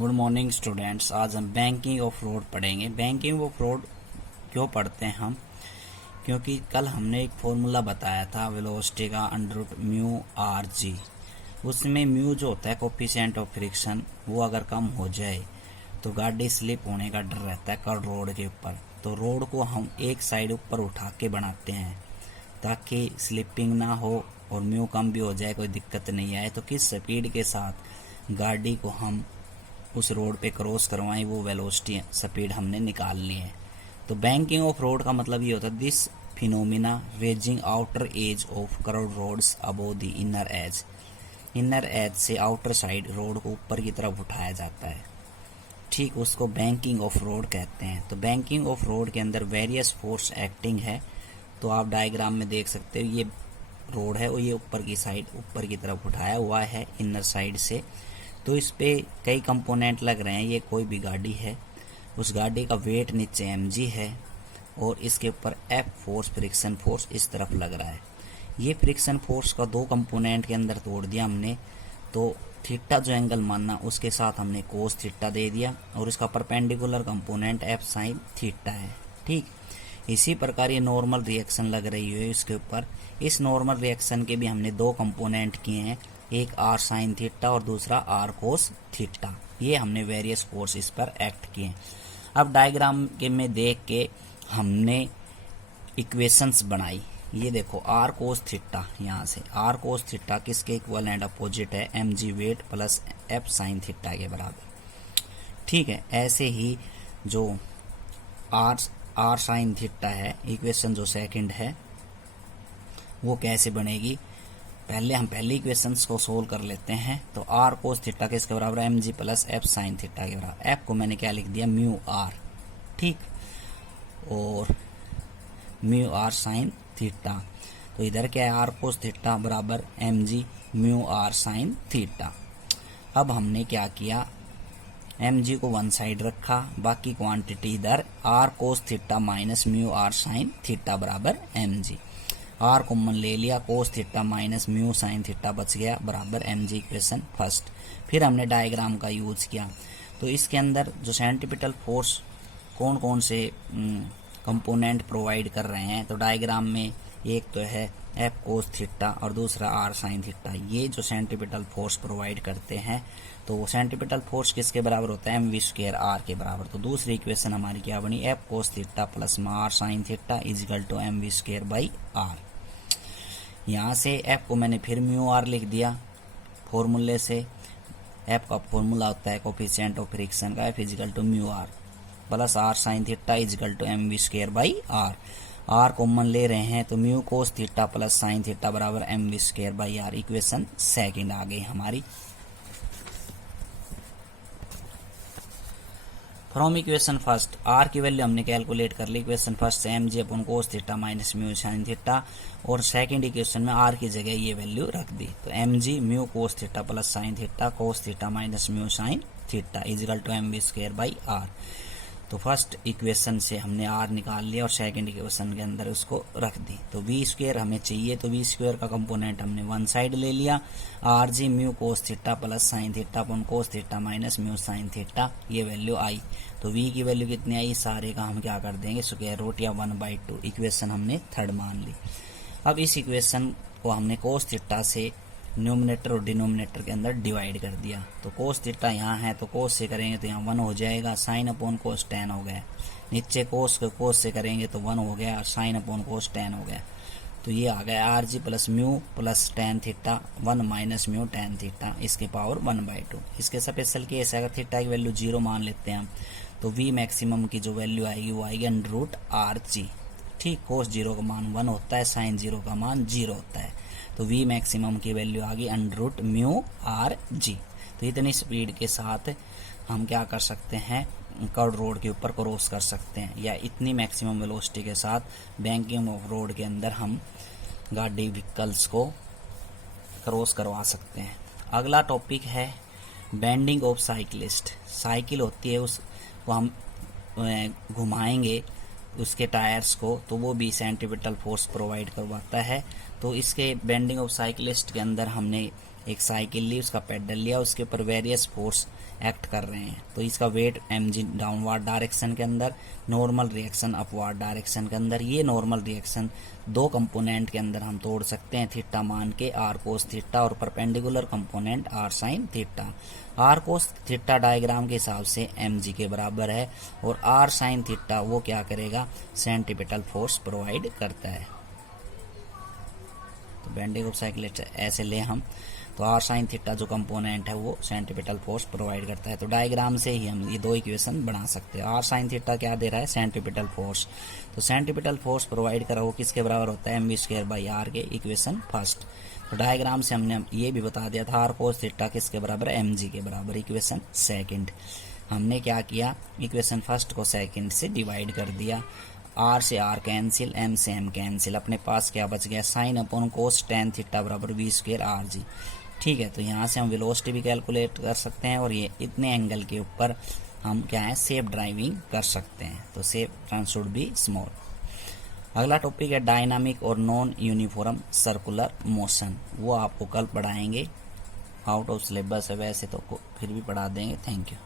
Good morning students. आज हम banking of road पढ़ेंगे। बैंकिंग ऑफ रोड क्यों पढ़ते हैं हम? क्योंकि कल हमने एक फॉर्मूला बताया था वेलोसिटी का √ म्यू आर जी। उसमें म्यू जो होता है कोफिशिएंट ऑफ फ्रिक्शन, वो अगर कम हो जाए तो गाड़ी स्लिप होने का डर रहता है कर्व रोड के ऊपर। तो रोड को हम एक साइड ऊपर उठा के बनाते हैं ताकि स्लिपिंग ना हो और म्यू कम भी हो जाए, कोई दिक्कत नहीं आए। तो किस स्पीड के साथ गाड़ी को हम उस रोड पे क्रॉस करवाएं, वो वेलोसिटी स्पीड हमने निकाल ली है। तो बैंकिंग ऑफ रोड का मतलब ये होता है this phenomena raising outer edge of curved roads above the inner edge. Inner edge से आउटर साइड रोड को ऊपर की तरफ उठाया जाता है, ठीक, उसको बैंकिंग ऑफ रोड कहते हैं। तो बैंकिंग ऑफ रोड के अंदर वेरियस फोर्स एक्टिंग है। तो आप डायग्राम में देख सकते हो, ये रोड है और ये ऊपर की साइड ऊपर की तरफ उठाया हुआ है इनर साइड से। तो इस पे कई कंपोनेंट लग रहे हैं। ये कोई भी गाड़ी है, उस गाड़ी का वेट नीचे mg है और इसके ऊपर F फोर्स, फ्रिक्शन फोर्स इस तरफ लग रहा है। ये फ्रिक्शन फोर्स का दो कंपोनेंट के अंदर तोड़ दिया हमने। तो थीटा जो एंगल मानना, उसके साथ हमने कोस थीटा दे दिया और इसका perpendicular component F sine theta है, ठीक। इसी प्रकार ये नॉर्मल रिएक्शन लग रही है इसके ऊपर। इस नॉर्मल रिएक्शन के भी हमने दो कंपोनेंट किए हैं, एक R साइन थीटा और दूसरा R कोस थीटा। ये हमने वेरियस फोर्स इस पर एक्ट किए। अब डायग्राम के में देख के हमने इक्वेशंस बनाई। ये देखो R कोस थीटा, यहाँ से R कोस थीटा किसके इक्वल एंड अपोजिट है? mg weight plus F sine theta के बराबर, ठीक है। ऐसे ही जो R साइन थीटा है, इक्वेशन जो सेकंड है वो कैसे बनेगी? पहले हम पहली इक्वेशंस को सोल्व कर लेते हैं। तो R कोस थीटा किसके बराबर है? mg plus F sine theta के बराबर। F को मैंने क्या लिख दिया? म्यू R, ठीक, और म्यू R साइन थीटा। तो इधर क्या है? R कोस थीटा बराबर mg mu R sine theta. अब हमने क्या किया? mg को वन साइड रखा, बाकी क्वांटिटी इधर R कोस theta minus mu R sine theta बराबर mg। R कॉमन ले लिया, कोस theta minus mu sine theta बच गया बराबर mg इक्वेशन फर्स्ट। फिर हमने डायग्राम का यूज किया। तो इसके अंदर जो सेंट्रीपिटल फोर्स कौन कौन से कंपोनेंट प्रोवाइड कर रहे हैं? तो डायग्राम में एक तो है F कोस थीटा और दूसरा R साइन थीटा। ये जो सेंट्रीपिटल फोर्स प्रोवाइड करते हैं, तो वो सेंट्रीपिटल फोर्स किसके बराबर होता है? mv स्क्वायर R के बराबर। तो दूसरी इक्वेशन हमारी क्या बनी? F cos theta plus R sine theta is equal to mv square by R। यहाँ से F को मैंने फिर म्यू R लिख दिया फॉर्मूले से। F का फॉर्मूला होता है कोफिशिएंट ऑफ फ्रिक्शन का, F is equal to mu R plus R sine theta is equal to mv square by R। R common ले रहे हैं तो mu cos theta plus sine theta बराबर mv square by R। Equation second आ गई हमारी। From equation first R की value हमने कैलकुलेट कर ली। इक्वेशन फर्स्ट से mg अपन cos theta minus mu sine theta, और सेकंड इक्वेशन में R की जगह ये वैल्यू रख दी। तो mg mu cos theta plus sine theta cos theta minus mu sine theta is equal to mv square by R। तो फर्स्ट इक्वेशन से हमने R निकाल लिया और सेकंड इक्वेशन के अंदर उसको रख दी। तो v स्क्वायर हमें चाहिए, तो v स्क्वायर का कंपोनेंट हमने वन साइड ले लिया। rg mu cos theta plus sine theta अपन cos theta minus mu sine theta, ये वैल्यू आई। तो v की वैल्यू कितनी आई? सारे का हम क्या कर देंगे? स्क्वायर रूट या 1/2। इक्वेशन हमने थर्ड मान ली। अब इस इक्वेशन को हमने कोस थीटा से न्यूमरेटर और डिनोमिनेटर के अंदर डिवाइड कर दिया। तो कोस थीटा यहाँ है तो कोस से करेंगे तो यहाँ 1 हो जाएगा, साइन अपॉन कोस 10 हो गया। नीचे कोस को कोस से करेंगे तो 1 हो गया और साइन अपॉन कोस 10 हो गया। तो ये आ गया RG plus mu plus tan theta 1 minus mu tan theta इसके पावर 1/2। इसके स्पेशल केस है, अगर थीटा की वैल्यू 0 मान लेते हैं हम, तो V मैक्सिमम की जो वैल्यू आएगी वो आएगी √RG, ठीक। कोस 0 का मान 1 होता है, साइन 0 का मान 0 होता है। तो V मैक्सिमम की वैल्यू आ गई √μRG। तो इतनी स्पीड के साथ हम क्या कर सकते हैं? कर्व रोड के ऊपर क्रॉस कर सकते हैं, या इतनी मैक्सिमम वेलोसिटी के साथ बैंकिंग ऑफ रोड के अंदर हम गाड़ी व्हीकल्स को क्रॉस करवा सकते हैं। अगला टॉपिक है बेंडिंग ऑफ साइकिलिस्ट। साइकिल होती है, उसको हम घुमाएंगे उसके टायर्स को, तो वो भी सेंट्रीपिटल फोर्स प्रोवाइड करवाता है। तो इसके बेंडिंग ऑफ साइकिलिस्ट के अंदर हमने एक साइकिल ली, उसका पेडल लिया, उसके ऊपर वेरियस फोर्स एक्ट कर रहे हैं, तो इसका वेट mg डाउनवर्ड डायरेक्शन के अंदर, नॉर्मल रिएक्शन अपवर्ड डायरेक्शन के अंदर। ये नॉर्मल रिएक्शन दो कंपोनेंट के अंदर हम तोड़ सकते हैं थीटा मान के, r cos थीटा और perpendicular component r sin theta. r cos theta diagram के हिसाब से mg के बराबर है और r sin थीटा वो क्या करेगा, सेंट्रीपिटल फोर्स प्रोवाइड करता है। तो बेंडिंग ऑफ साइकिल ऐसे ले हम, तो r sin थीटा जो कंपोनेंट है वो सेंट्रीपिटल फोर्स प्रोवाइड करता है। तो डायग्राम से ही हम ये दो इक्वेशन बना सकते हैं। r sin थीटा क्या दे रहा है, सेंट्रीपिटल फोर्स। तो सेंट्रीपिटल फोर्स प्रोवाइड करा वो किसके बराबर होता है, mv²/r के, इक्वेशन फर्स्ट। तो डायग्राम से हमने ये भी बता दिया था r cos थीटा किसके बराबर है, mg के बराबर, इक्वेशन सेकंड। हमने क्या किया, इक्वेशन फर्स्ट को सेकंड से डिवाइड कर दिया, r से r कैंसिल, m से m कैंसिल, अपने पास क्या बच गया, साइन अपॉन कोस tan थीटा बराबर v²rg। ठीक है, तो यहाँ से हम वेलोसिटी भी कैलकुलेट कर सकते हैं और ये इतने एंगल के ऊपर हम क्या है, सेफ ड्राइविंग कर सकते हैं। तो safe turn should be small. अगला टॉपिक है डायनामिक और नॉन यूनिफॉर्म सर्कुलर मोशन, वो आपको कल पढ़ाएंगे, आउट ऑफ सिलेबस है वैसे तो फिर भी पढ़ा देंगे। Thank you.